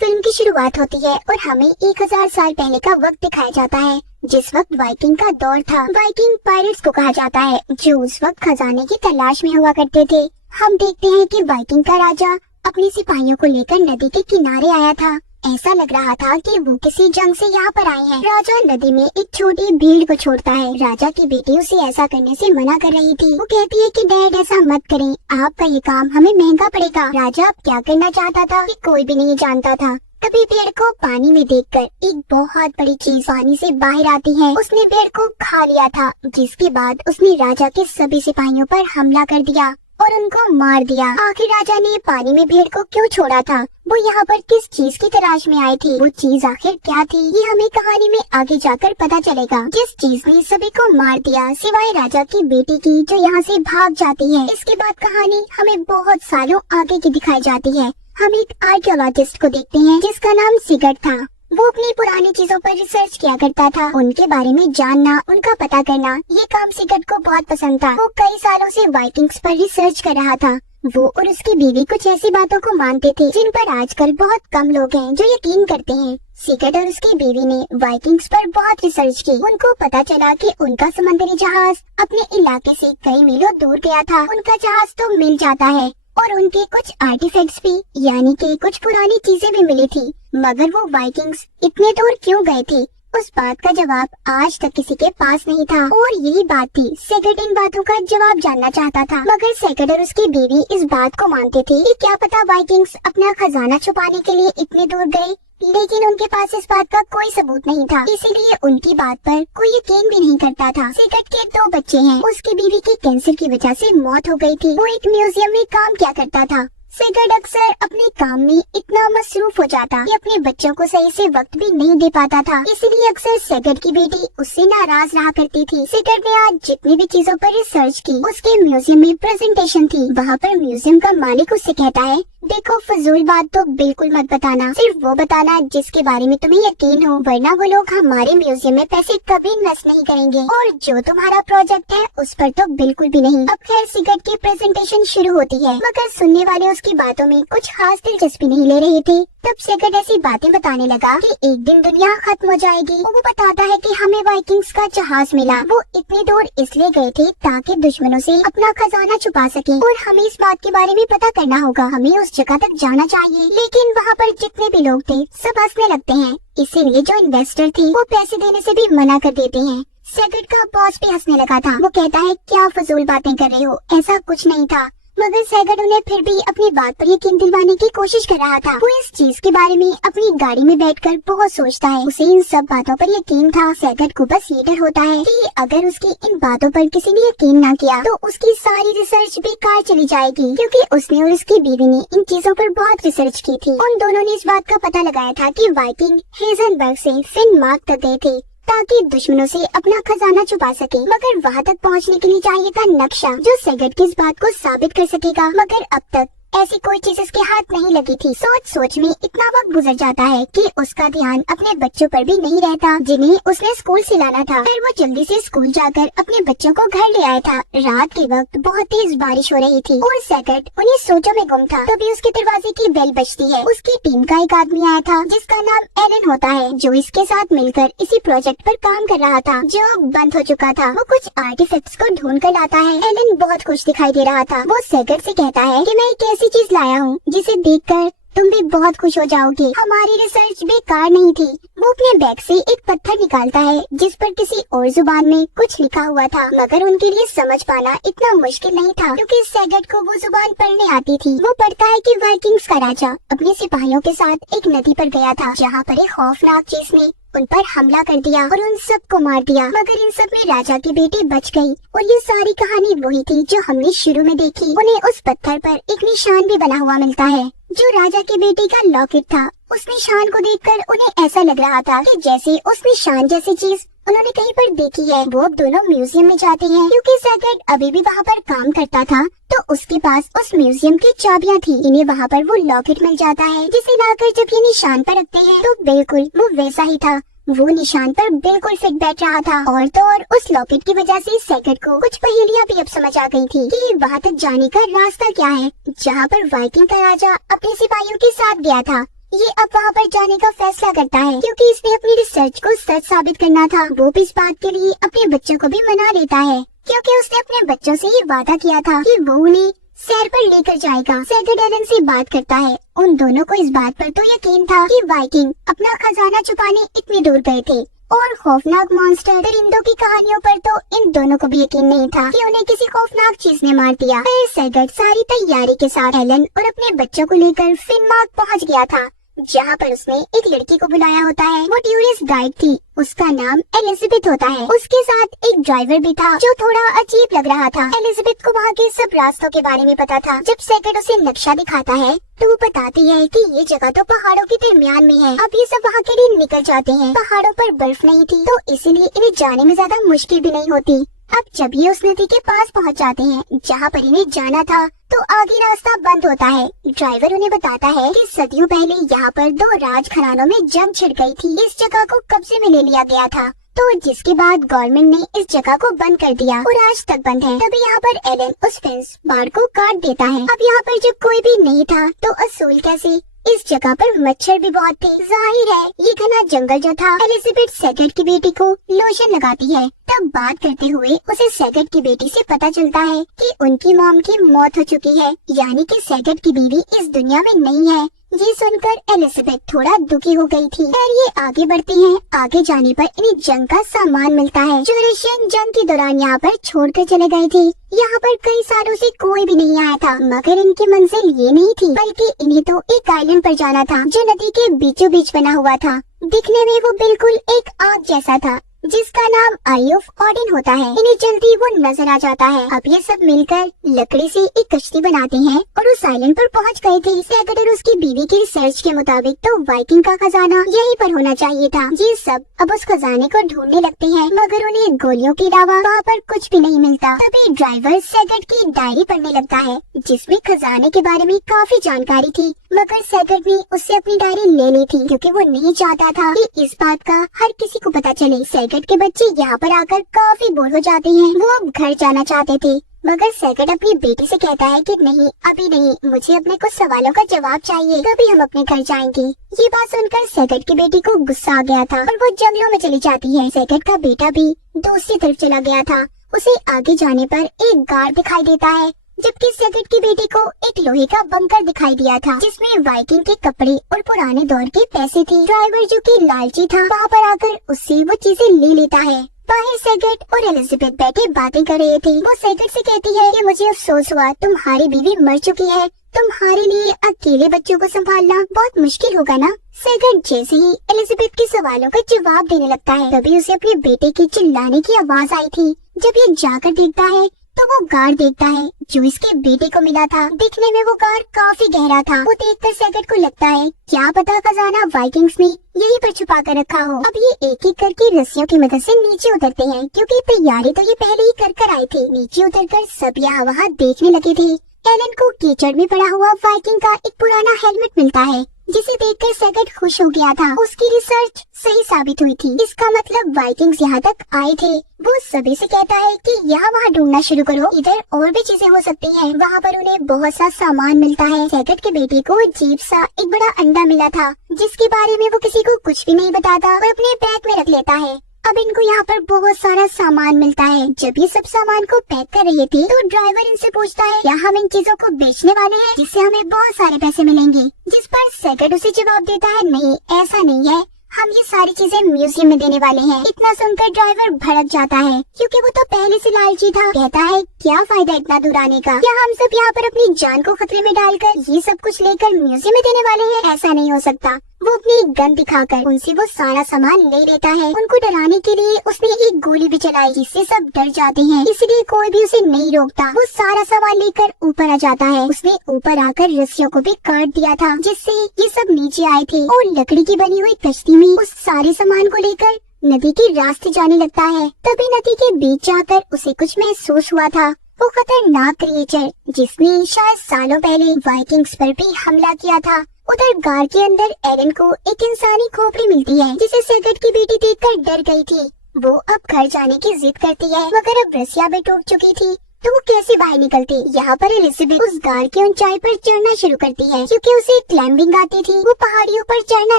Film की शुरुआत होती है और हमें 1000 साल पहले का वक्त दिखाया जाता है, जिस वक्त वाइकिंग का दौर था। वाइकिंग पायरेट्स को कहा जाता है, जो उस वक्त खजाने की तलाश में हुआ करते थे। हम देखते हैं कि वाइकिंग का राजा अपने सिपाहियों को लेकर नदी के किनारे आया था। ऐसा लग रहा था कि वो किसी जंग से यहाँ पर आए हैं। राजा नदी में एक छोटी भीड़ को छोड़ता है। राजा की बेटी उसे ऐसा करने से मना कर रही थी। वो कहती है कि डैड ऐसा मत करें, आपका ये काम हमें महंगा पड़ेगा। राजा अब क्या करना चाहता था कि कोई भी नहीं जानता था। तभी भेड़ को पानी में देखकर एक बहुत बड़ी चीज पानी से बाहर आती है। उसने भेड़ को खा लिया था, जिसके बाद उसने राजा के सभी सिपाहियों पर हमला कर दिया और उनको मार दिया। आखिर राजा ने पानी में भेड़ को क्यों छोड़ा था? वो यहाँ पर किस चीज की तलाश में आई थी? वो चीज आखिर क्या थी? ये हमें कहानी में आगे जाकर पता चलेगा। जिस चीज ने सभी को मार दिया सिवाय राजा की बेटी की, जो यहाँ से भाग जाती है। इसके बाद कहानी हमें बहुत सालों आगे की दिखाई जाती है। हम एक आर्कियोलॉजिस्ट को देखते हैं जिसका नाम सिगर्ट था। वो अपनी पुरानी चीजों पर रिसर्च किया करता था। उनके बारे में जानना, उनका पता करना, ये काम सिगर्ट को बहुत पसंद था। वो कई सालों से वाइकिंग्स पर रिसर्च कर रहा था। वो और उसकी बीवी कुछ ऐसी बातों को मानते थे जिन पर आजकल बहुत कम लोग हैं जो यकीन करते हैं। सिगर्ट और उसकी बीवी ने वाइकिंग्स पर बहुत रिसर्च की। उनको पता चला कि उनका समुद्री जहाज अपने इलाके से कई मीलों दूर गया था। उनका जहाज तो मिल जाता है और उनके कुछ आर्टिफैक्ट्स भी, यानी कि कुछ पुरानी चीजें भी मिली थी। मगर वो वाइकिंग्स इतने दूर क्यों गए थे, उस बात का जवाब आज तक किसी के पास नहीं था। और यही बात थी, सिगर्ट इन बातों का जवाब जानना चाहता था। मगर सिगर्ट और उसकी बीवी इस बात को मानते थे कि क्या पता वाइकिंग्स अपना खजाना छुपाने के लिए इतने दूर गए, लेकिन उनके पास इस बात का कोई सबूत नहीं था। इसीलिए उनकी बात पर कोई यकीन भी नहीं करता था। सिगर्ट के 2 बच्चे हैं। उसकी बीवी की कैंसर की वजह से मौत हो गई थी। वो एक म्यूजियम में काम किया करता था। सिगर्ट अक्सर अपने काम में इतना मसरूफ हो जाता कि अपने बच्चों को सही से वक्त भी नहीं दे पाता था। इसीलिए अक्सर सिगर्ट की बेटी उससे नाराज रहा करती थी। सिगर्ट ने आज जितनी भी चीजों पर रिसर्च की, उसके म्यूजियम में प्रेजेंटेशन थी। वहाँ पर म्यूजियम का मालिक उससे कहता है, देखो फजूल बात तो बिल्कुल मत बताना, सिर्फ वो बताना जिसके बारे में तुम्हें यकीन हो, वरना वो लोग हमारे म्यूजियम में पैसे कभी इन्वेस्ट नहीं करेंगे। और जो तुम्हारा प्रोजेक्ट है उस पर तो बिल्कुल भी नहीं। अब खैर सिगर्ट की प्रेजेंटेशन शुरू होती है, मगर सुनने वाले उसकी बातों में कुछ खास दिलचस्पी नहीं ले रहे थे। तब सिगर्ट ऐसी बातें बताने लगा कि एक दिन दुनिया खत्म हो जाएगी। वो बताता है कि हमें वाइकिंग्स का जहाज मिला। वो इतनी दूर इसलिए गए थे ताकि दुश्मनों से अपना खजाना छुपा सके, और हमें इस बात के बारे में पता करना होगा। हमें उस जगह तक जाना चाहिए। लेकिन वहाँ पर जितने भी लोग थे सब हंसने लगते हैं। इसीलिए जो इन्वेस्टर थे वो पैसे देने से भी मना कर देते हैं। सिगर्ट का बॉस भी हंसने लगा था। वो कहता है, क्या फजूल बातें कर रहे हो, ऐसा कुछ नहीं था। मगर सिगर्ट उन्हें फिर भी अपनी बात पर यकीन दिलवाने की कोशिश कर रहा था। वो इस चीज के बारे में अपनी गाड़ी में बैठकर बहुत सोचता है। उसे इन सब बातों पर यकीन था। सिगर्ट को बस ये डर होता है कि अगर उसकी इन बातों पर किसी ने यकीन ना किया तो उसकी सारी रिसर्च बेकार चली जाएगी, क्योंकि उसने और उसकी बीवी ने इन चीजों पर बहुत रिसर्च की थी। उन दोनों ने इस बात का पता लगाया था कि वाइकिंग हेजनबर्ग से फिनमार्क तक गए थे ताकि दुश्मनों से अपना खजाना छुपा सके। मगर वहाँ तक पहुँचने के लिए चाहिए था नक्शा, जो सिगर्ट की इस बात को साबित कर सकेगा। मगर अब तक ऐसी कोई चीज उसके हाथ नहीं लगी थी। सोच सोच में इतना वक्त गुजर जाता है कि उसका ध्यान अपने बच्चों पर भी नहीं रहता, जिन्हें उसने स्कूल से लाना था। फिर वो जल्दी से स्कूल जाकर अपने बच्चों को घर ले आया था। रात के वक्त बहुत तेज बारिश हो रही थी और सिगर्ट उन्हीं सोचों में गुम था। तभी उसके दरवाजे की बेल बजती है। उसकी टीम का एक आदमी आया था जिसका नाम एलन होता है, जो इसके साथ मिलकर इसी प्रोजेक्ट पर काम कर रहा था जो बंद हो चुका था। वो कुछ आर्टिफैक्ट्स को ढूंढ कर लाता है। एलन बहुत खुश दिखाई दे रहा था। वो सिगर्ट से कहता है कि मैं ऐसी चीज लाया हूँ जिसे देखकर तुम भी बहुत खुश हो जाओगे। हमारी रिसर्च बेकार नहीं थी। वो अपने बैग से एक पत्थर निकालता है जिस पर किसी और जुबान में कुछ लिखा हुआ था, मगर उनके लिए समझ पाना इतना मुश्किल नहीं था क्योंकि सिगर्ट को वो जुबान पढ़ने आती थी। वो पढ़ता है कि वाइकिंग्स का राजा अपने सिपाहियों के साथ एक नदी पर गया था, जहाँ पर एक खौफनाक चीज ने उन पर हमला कर दिया और उन सबको मार दिया। मगर इन सब में राजा की बेटी बच गई। और ये सारी कहानी वही थी जो हमने शुरू में देखी। उन्हें उस पत्थर पर एक निशान भी बना हुआ मिलता है जो राजा की बेटी का लॉकेट था। उस निशान को देखकर उन्हें ऐसा लग रहा था कि जैसे उस निशान जैसी चीज उन्होंने कहीं पर देखी है। वो अब दोनों म्यूजियम में जाते हैं क्योंकि सिगर्ट अभी भी वहाँ पर काम करता था, तो उसके पास उस म्यूजियम की चाबियाँ थी। इन्हें वहाँ पर वो लॉकेट मिल जाता है जिसे लाकर जब ये निशान पर रखते हैं तो बिल्कुल वो वैसा ही था। वो निशान पर बिल्कुल फिट बैठ रहा था। और तो और उस लॉकेट की वजह से सिगर्ट को कुछ पहेलियां भी अब समझ आ गई थी कि वहाँ तक जाने का रास्ता क्या है जहाँ पर वाइकिंग का राजा अपने सिपाहियों के साथ गया था। ये अब वहाँ पर जाने का फैसला करता है क्योंकि इसने अपनी रिसर्च को सच साबित करना था। वो भी इस बात के लिए अपने बच्चों को भी मना लेता है क्योंकि उसने अपने बच्चों से ये वादा किया था कि वो उन्हें सैर पर लेकर जाएगा। सैगट एलन से बात करता है। उन दोनों को इस बात पर तो यकीन था कि वाइकिंग अपना खजाना छुपाने इतनी दूर गए थे और खौफनाक मॉन्स्टर परिंदों की कहानियों पर तो इन दोनों को भी यकीन नहीं था कि उन्हें किसी खौफनाक चीज ने मार दिया। फिर सैगट सारी तैयारी के साथ एलन और अपने बच्चों को लेकर फिनमार्क पहुंच गया था, जहाँ पर उसने एक लड़की को बुलाया होता है। वो टूरिस्ट गाइड थी, उसका नाम एलिजाबेथ होता है। उसके साथ एक ड्राइवर भी था जो थोड़ा अजीब लग रहा था। एलिजाबेथ को वहाँ के सब रास्तों के बारे में पता था। जब सैगट उसे नक्शा दिखाता है तो वो बताती है कि ये जगह तो पहाड़ों के दरमियान में है। अब ये सब वहाँ के लिए निकल जाते हैं। पहाड़ों पर बर्फ नहीं थी तो इसीलिए इन्हें जाने में ज्यादा मुश्किल भी नहीं होती। अब जब ये उस नदी के पास पहुँच जाते हैं जहाँ पर इन्हें जाना था तो आगे रास्ता बंद होता है। ड्राइवर उन्हें बताता है कि सदियों पहले यहाँ पर 2 राज घरानों में जंग छिड़ गई थी। इस जगह को कब्जे में ले लिया गया था, तो जिसके बाद गवर्नमेंट ने इस जगह को बंद कर दिया और आज तक बंद है। तभी यहाँ पर एलन उस फेंस बाड़ को काट देता है। अब यहाँ पर जब कोई भी नहीं था तो असूल कैसे? इस जगह पर मच्छर भी बहुत थे। जाहिर है ये घना जंगल जो था। एलिजाबेथ सैगट की बेटी को लोशन लगाती है। तब बात करते हुए उसे सैगट की बेटी से पता चलता है कि उनकी मॉम की मौत हो चुकी है, यानी कि सैगट की बीवी इस दुनिया में नहीं है। ये सुनकर एलिजाबेथ थोड़ा दुखी हो गई थी। और ये आगे बढ़ती हैं। आगे जाने पर इन्हें जंग का सामान मिलता है जो रशियन जंग के दौरान यहाँ पर छोड़कर चले गए थे। यहाँ पर कई सालों से कोई भी नहीं आया था, मगर इनकी मंजिल ये नहीं थी, बल्कि इन्हें तो एक आइलैंड पर जाना था जो नदी के बीचों बीच बना हुआ था। दिखने में वो बिल्कुल एक आग जैसा था जिसका नाम आई ऑफ ऑडिन होता है। इन्हें जल्दी वो नजर आ जाता है। अब ये सब मिलकर लकड़ी से एक कश्ती बनाते हैं और उस आइलैंड पर पहुंच गए थे। सैगट और उसकी बीवी की रिसर्च के मुताबिक तो वाइकिंग का खजाना यहीं पर होना चाहिए था। ये सब अब उस खजाने को ढूंढने लगते हैं, मगर उन्हें गोलियों के अलावा वहाँ पर कुछ भी नहीं मिलता। तभी ड्राइवर सैगट की डायरी पढ़ने लगता है जिसमें खजाने के बारे में काफी जानकारी थी, मगर सैगट ने उससे अपनी डायरी ले ली थी क्योंकि वो नहीं चाहता था कि इस बात का हर किसी को पता चले। सैगट के बच्चे यहाँ पर आकर काफी बोर हो जाते हैं। वो अब घर जाना चाहते थे, मगर सैगट अपनी बेटी से कहता है कि नहीं, अभी नहीं, मुझे अपने कुछ सवालों का जवाब चाहिए, तभी हम अपने घर जाएंगे। ये बात सुनकर सैगट की बेटी को गुस्सा आ गया था और वो जंगलों में चली जाती है। सैगट का बेटा भी दूसरी तरफ चला गया था। उसे आगे जाने पर एक गार्ड दिखाई देता है, जबकि सैगट की बेटी को एक लोहे का बंकर दिखाई दिया था जिसमें वाइकिंग के कपड़े और पुराने दौर के पैसे थे। ड्राइवर जो कि लालची था वहाँ पर आकर उससे वो चीजें ले लेता है। बाहर सैगट और एलिजाबेथ बैठे बातें कर रहे थे। वो सैगट से कहती है कि मुझे अफसोस हुआ, तुम्हारी बीवी मर चुकी है, तुम्हारे लिए अकेले बच्चों को संभालना बहुत मुश्किल होगा ना। सैगट जैसे ही एलिजाबेथ के सवालों का जवाब देने लगता है तभी उसे अपने बेटे के चिल्लाने की आवाज आई थी। जब ये जाकर देखता है तो वो गार्ड देखता है जो इसके बेटे को मिला था। दिखने में वो गार्ड काफी गहरा था। वो देखकर सैगट को लगता है क्या पता खजाना वाइकिंग्स ने यहीं पर छुपा कर रखा हो। अब ये एक एक करके रस्सियों की मदद से नीचे उतरते हैं क्योंकि तैयारी तो ये पहले ही कर आए थे। नीचे उतरकर सब यहाँ वहाँ देखने लगे थे। एलन को कीचड़ में पड़ा हुआ वाइकिंग का एक पुराना हेलमेट मिलता है जिसे देखकर सैगट खुश हो गया था। उसकी रिसर्च सही साबित हुई थी। इसका मतलब वाइकिंग्स यहाँ तक आए थे। वो सभी से कहता है कि यहाँ वहाँ ढूंढना शुरू करो, इधर और भी चीजें हो सकती हैं। वहाँ पर उन्हें बहुत सा सामान मिलता है। सैगट के बेटे को अजीब सा एक बड़ा अंडा मिला था जिसके बारे में वो किसी को कुछ भी नहीं बताता और अपने बैग में रख लेता है। अब इनको यहाँ पर बहुत सारा सामान मिलता है। जब ये सब सामान को पैक कर रहे थे तो ड्राइवर इनसे पूछता है क्या हम इन चीजों को बेचने वाले हैं जिससे हमें बहुत सारे पैसे मिलेंगे, जिस पर सैगट उसे जवाब देता है नहीं, ऐसा नहीं है, हम ये सारी चीजें म्यूजियम में देने वाले हैं। इतना सुनकर ड्राइवर भड़क जाता है क्योंकि वो तो पहले से लालची था। कहता है क्या फायदा इतना दूर आने का, क्या हम सब यहाँ पर अपनी जान को खतरे में डालकर ये सब कुछ लेकर म्यूजियम में देने वाले हैं, ऐसा नहीं हो सकता। वो अपनी गन दिखाकर उनसे वो सारा सामान ले लेता है। उनको डराने के लिए उसने एक गोली भी चलाई जिससे सब डर जाते हैं, इसलिए कोई भी उसे नहीं रोकता। वो सारा सामान लेकर ऊपर आ जाता है। उसने ऊपर आकर रस्सियों को भी काट दिया था जिससे ये सब नीचे आए थे और लकड़ी की बनी हुई कश्ती में उस सारे सामान को लेकर नदी के रास्ते जाने लगता है। तभी नदी के बीच जाकर उसे कुछ महसूस हुआ था। वो खतरनाक क्रिएचर जिसने शायद सालों पहले वाइकिंग्स पर भी हमला किया था। उधर गार के अंदर एलन को एक इंसानी खोपड़ी मिलती है जिसे सैगट की बेटी देखकर डर गई थी। वो अब घर जाने की जिद करती है मगर अब रस्सियां भी टूट चुकी थी तो वो कैसे बाहर निकलती। यहाँ पर एलिजाबेथ उस गाड़ की ऊंचाई पर चढ़ना शुरू करती है क्योंकि उसे क्लाइंबिंग आती थी। वो पहाड़ियों पर चढ़ना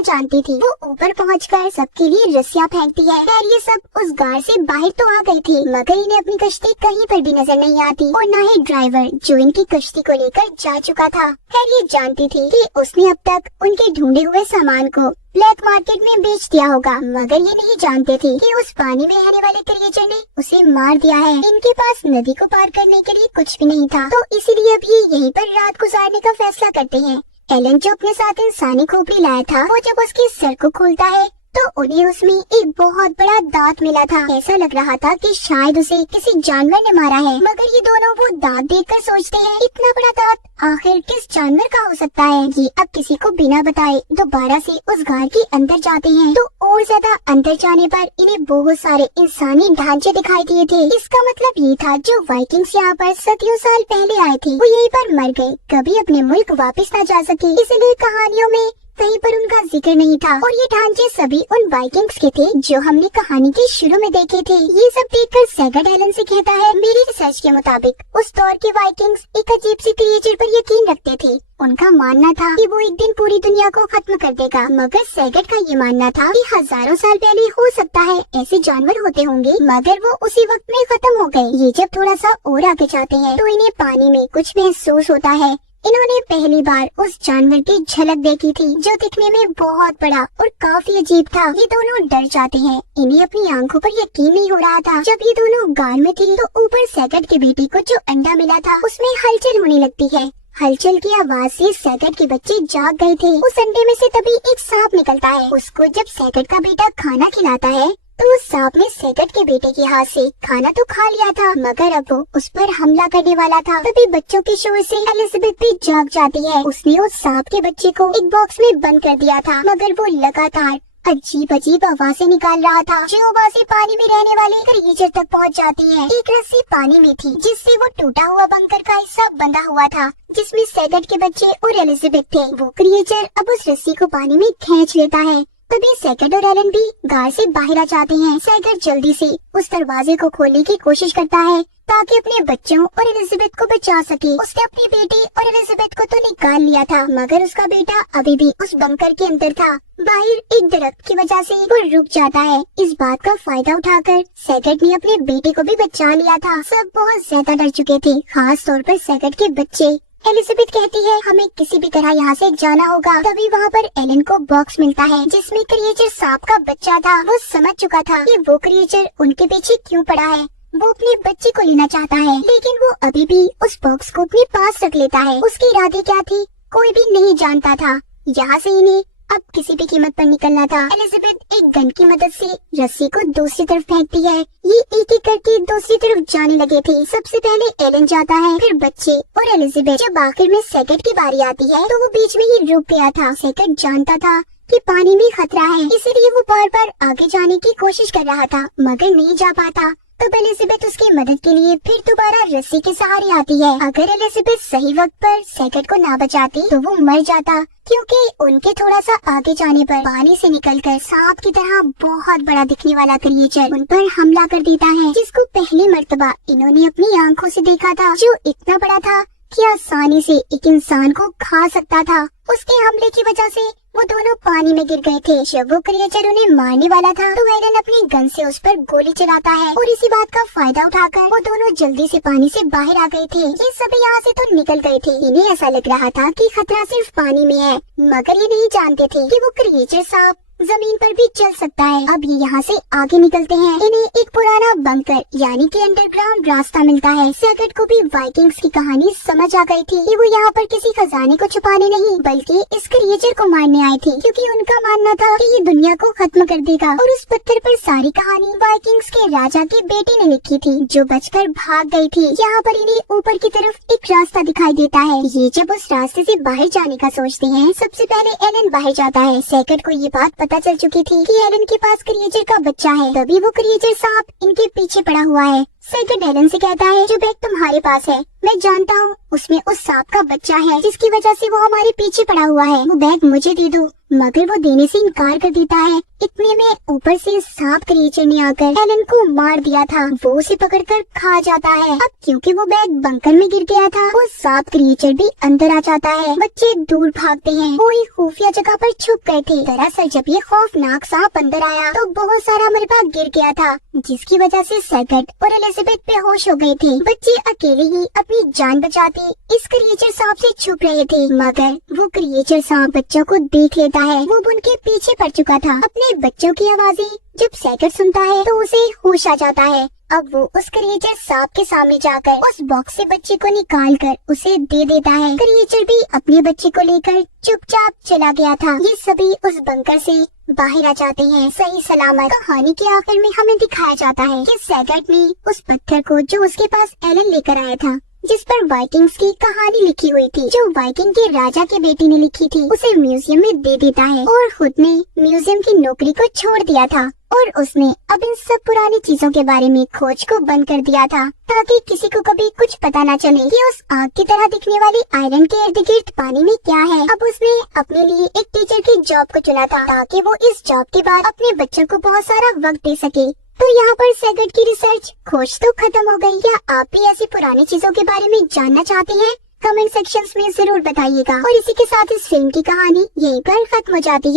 जानती थी। वो ऊपर पहुंचकर सबके लिए रस्सियाँ फेंकती है। खैर ये सब उस गाड़ से बाहर तो आ गई थी, मगर इन्हें अपनी कश्ती कहीं पर भी नजर नहीं आती और न ही ड्राइवर जो इनकी कश्ती को लेकर जा चुका था। खैर ये जानती थी कि उसने अब तक उनके ढूंढे हुए सामान को ब्लैक मार्केट में बेच दिया होगा, मगर ये नहीं जानते थे कि उस पानी में रहने वाले क्रिएचर ने उसे मार दिया है। इनके पास नदी को पार करने के लिए कुछ भी नहीं था, तो इसीलिए अब ये यहीं पर रात गुजारने का फैसला करते हैं। एलन जो अपने साथ इंसानी खोपड़ी लाया था, वो जब उसके सर को खोलता है तो उन्हें उसमें एक बहुत बड़ा दांत मिला था। ऐसा लग रहा था कि शायद उसे किसी जानवर ने मारा है, मगर ये दोनों वो दांत देखकर सोचते हैं इतना बड़ा दांत आखिर किस जानवर का हो सकता है। ये अब किसी को बिना बताए दोबारा से उस गाड़ के अंदर जाते हैं, तो और ज्यादा अंदर जाने पर इन्हें बहुत सारे इंसानी ढांचे दिखाई दिए थे। इसका मतलब ये था जो वाइकिंग्स यहाँ पर सदियों साल पहले आए थे वो यहीं पर मर गए, कभी अपने मुल्क वापस न जा सके, इसलिए कहानियों में कहीं पर उनका जिक्र नहीं था। और ये ढांचे सभी उन वाइकिंग्स के थे जो हमने कहानी के शुरू में देखे थे। ये सब देखकर सैगर्ट एलन से कहता है, मेरी रिसर्च के मुताबिक उस दौर के वाइकिंग्स एक अजीब सी क्रिएचर पर यकीन रखते थे। उनका मानना था कि वो एक दिन पूरी दुनिया को खत्म कर देगा, मगर सैगर्ट का ये मानना था कि हजारों साल पहले हो सकता है ऐसे जानवर होते होंगे, मगर वो उसी वक्त में खत्म हो गए। ये जब थोड़ा सा और आगे जाते हैं तो इन्हें पानी में कुछ महसूस होता है। इन्होंने पहली बार उस जानवर की झलक देखी थी जो दिखने में बहुत बड़ा और काफी अजीब था। ये दोनों डर जाते हैं, इन्हें अपनी आंखों पर यकीन नहीं हो रहा था। जब ये दोनों गाड़ में थी तो ऊपर सैगर्ट के बेटे को जो अंडा मिला था उसमें हलचल होने लगती है। हलचल की आवाज से सैगर्ट के बच्चे जाग गए थे। उस अंडे में से तभी एक सांप निकलता है। उसको जब सैगर्ट का बेटा खाना खिलाता है तो उस सांप ने सैगर्ट के बेटे के हाथ से खाना तो खा लिया था, मगर अब वो उस पर हमला करने वाला था। तभी बच्चों के शोर से एलिजाबेथ भी जाग जाती है। उसने उस सांप के बच्चे को एक बॉक्स में बंद कर दिया था, मगर वो लगातार अजीब अजीब आवाजें निकाल रहा था, जो आवाजें पानी में रहने वाले क्रिएचर तक पहुंच जाती है। एक रस्सी पानी में थी जिससे वो टूटा हुआ बंकर का हिस्सा बंधा हुआ था, जिसमें सैगर्ट के बच्चे और एलिजाबेथ थे। वो क्रिएचर अब उस रस्सी को पानी में खींच लेता है। तभी सैगर्ट और एलन भी गाड़ से बाहर आ जाते हैं। सैगर्ट जल्दी से उस दरवाजे को खोलने की कोशिश करता है ताकि अपने बच्चों और एलिजाबेथ को बचा सके। उसने अपनी बेटी और एलिजाबेथ को तो निकाल लिया था, मगर उसका बेटा अभी भी उस बंकर के अंदर था। बाहर एक दरख्त की वजह से वो रुक जाता है। इस बात का फायदा उठाकर सैगर्ट ने अपने बेटे को भी बचा लिया था। सब बहुत ज्यादा डर चुके थे, खास तौर पर सैगर्ट के बच्चे। एलिजाबेथ कहती है हमें किसी भी तरह यहाँ से जाना होगा। तभी वहाँ पर एलन को बॉक्स मिलता है जिसमें क्रिएचर सांप का बच्चा था। वो समझ चुका था कि वो क्रिएचर उनके पीछे क्यों पड़ा है। वो अपने बच्चे को लेना चाहता है, लेकिन वो अभी भी उस बॉक्स को अपने पास रख लेता है। उसके इरादे क्या थे कोई भी नहीं जानता था। यहाँ से इन्हें अब किसी भी कीमत पर निकलना था। एलिजाबेथ एक गन की मदद से रस्सी को दूसरी तरफ फेंकती है। ये एक एक करके दूसरी तरफ जाने लगे थे। सबसे पहले एलन जाता है, फिर बच्चे और एलिजाबेथ। जब आखिर में सैगर्ट की बारी आती है तो वो बीच में ही रुक गया था। सैगर्ट जानता था कि पानी में खतरा है, इसीलिए वो बार बार आगे जाने की कोशिश कर रहा था, मगर नहीं जा पाता। तब एलिजाबेथ उसकी मदद के लिए फिर दोबारा रस्सी के सहारे आती है। अगर एलिजाबेथ सही वक्त पर सैगर्ट को ना बचाती तो वो मर जाता, क्योंकि उनके थोड़ा सा आगे जाने पर पानी से निकलकर सांप की तरह बहुत बड़ा दिखने वाला क्रिएचर उन पर हमला कर देता है, जिसको पहली मर्तबा इन्होंने अपनी आंखों से देखा था, जो इतना बड़ा था कि आसानी से एक इंसान को खा सकता था। उसके हमले की वजह से वो दोनों पानी में गिर गए थे। जब वो क्रिएचर उन्हें मारने वाला था तो एलन अपनी गन से उस पर गोली चलाता है और इसी बात का फायदा उठाकर वो दोनों जल्दी से पानी से बाहर आ गए थे। ये सभी यहाँ से तो निकल गए थे। इन्हें ऐसा लग रहा था कि खतरा सिर्फ पानी में है, मगर ये नहीं जानते थे कि वो क्रिएचर सांप जमीन पर भी चल सकता है। अब ये यहाँ से आगे निकलते हैं। इन्हें एक पुराना बंकर यानी कि अंडरग्राउंड रास्ता मिलता है। सैगर्ट को भी वाइकिंग्स की कहानी समझ आ गई थी कि वो यहाँ पर किसी खजाने को छुपाने नहीं बल्कि इस क्रिएचर को मारने आए थे, क्योंकि उनका मानना था कि ये दुनिया को खत्म कर देगा। और उस पत्थर पर सारी कहानी वाइकिंग्स के राजा के बेटे ने लिखी थी, जो बचकर भाग गई थी। यहाँ पर इन्हें ऊपर की तरफ एक रास्ता दिखाई देता है। ये जब उस रास्ते से बाहर जाने का सोचते हैं, सबसे पहले एलन बाहर जाता है। सैगर्ट को ये बात पता चल चुकी थी कि एलन के पास क्रिएचर का बच्चा है। तभी वो क्रिएचर सांप इनके पीछे पड़ा हुआ है। सैगर्ट एलन से कहता है जो बैग तुम्हारे पास है मैं जानता हूँ उसमें उस सांप का बच्चा है, जिसकी वजह से वो हमारे पीछे पड़ा हुआ है। वो बैग मुझे दे दो, मगर वो देने से इनकार कर देता है। इतने में ऊपर से सांप क्रिएचर ने आकर एलन को मार दिया था। वो उसे पकड़कर खा जाता है। अब क्योंकि वो बैग बंकर में गिर गया था, वो सांप क्रिएचर भी अंदर आ जाता है। बच्चे दूर भागते हैं, वो एक खुफिया जगह पर छुप गए थे। दरअसल जब ये खौफनाक सांप अंदर आया तो बहुत सारा मलबा गिर गया था, जिसकी वजह से सैगट और एलिजाबेथ बेहोश हो गए थे। बच्चे अकेले ही अपनी जान बचाते इस क्रिएचर सांप से छुप रहे थे, मगर वो क्रिएचर सांप बच्चों को देख लेता है। वो उनके पीछे पड़ चुका था। अपने बच्चों की आवाजें जब सैगट सुनता है तो उसे होश आ जाता है। अब वो उस क्रिएचर सांप के सामने जाकर उस बॉक्स से बच्चे को निकाल कर उसे दे देता है। क्रिएचर भी अपने बच्चे को लेकर चुपचाप चला गया था। ये सभी उस बंकर से बाहर आ जाते हैं सही सलामत। कहानी के आखिर में हमें दिखाया जाता है कि सैगट ने उस पत्थर को जो उसके पास एलन लेकर आया था, जिस पर वाइकिंग्स की कहानी लिखी हुई थी, जो वाइकिंग के राजा के बेटे ने लिखी थी, उसे म्यूजियम में दे देता है और खुद ने म्यूजियम की नौकरी को छोड़ दिया था। और उसने अब इन सब पुरानी चीजों के बारे में खोज को बंद कर दिया था, ताकि किसी को कभी कुछ पता न चले कि उस आग की तरह दिखने वाली आयरन के इर्द गिर्द पानी में क्या है। अब उसने अपने लिए एक टीचर की जॉब को चुना था, ताकि वो इस जॉब के बाद अपने बच्चों को बहुत सारा वक्त दे सके। तो यहाँ पर सैगट की रिसर्च खोज तो खत्म हो गई। क्या आप भी ऐसी पुरानी चीजों के बारे में जानना चाहते हैं? कमेंट सेक्शंस में जरूर बताइएगा। और इसी के साथ इस फिल्म की कहानी यहीं पर खत्म हो जाती है।